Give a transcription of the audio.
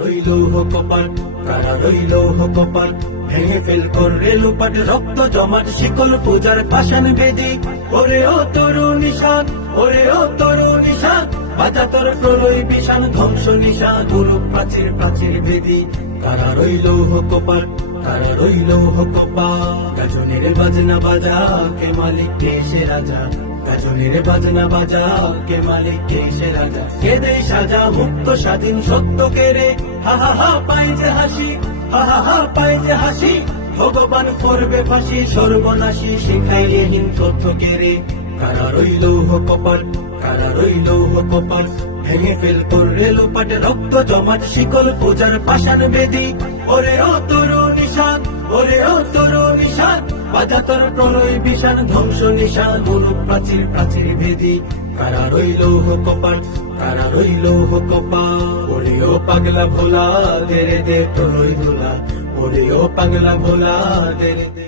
রইল কপাল কারা রইল কপাল ভেঙে ফেল কর রেলুপাট রক্ত জমাট, শিকল পূজার পাশান বেদি। ওরে ও তরু নিশান ওরে ও তরু নিশান বাজা তোর প্রলয় বিশান ধ্বংস নিশান গুরু প্রাচীর প্রাচীর বেদি। কারা রইল কপাল কারা রইল কপাল গাজনের বাজনা বাজা, কে মালিক, কে সে রাজা। গাজনের বাজনা বাজা কে মালিক, কে সে রাজা? কে দে সাজা? মুক্ত, স্বাধীন, সত্য কে রে? হা হা হা, পাই যে হাসি, হা হা হা, পাই যে হাসি। ভগবান করবে ফাঁসি হিন কে রে? কারা কপাল কারা কপাল ভেঙে ফেল তোর রেলো পাটে রক্ত জমাট, শিকল পূজার পাশান বেদি। ওরে ও তরু নিশান ওরে ও তরু নিশান প্রণয় বিশাল, ধ্বংস নিশান গুরু প্রাচীর প্রাচীর ভেদি। কারা রইল কপাল কারা রইল কপাল। বলিও পাগলা ভোলা দে রে দে প্রলয় দোলা বলিও পাগলা ভোলা দে রে দে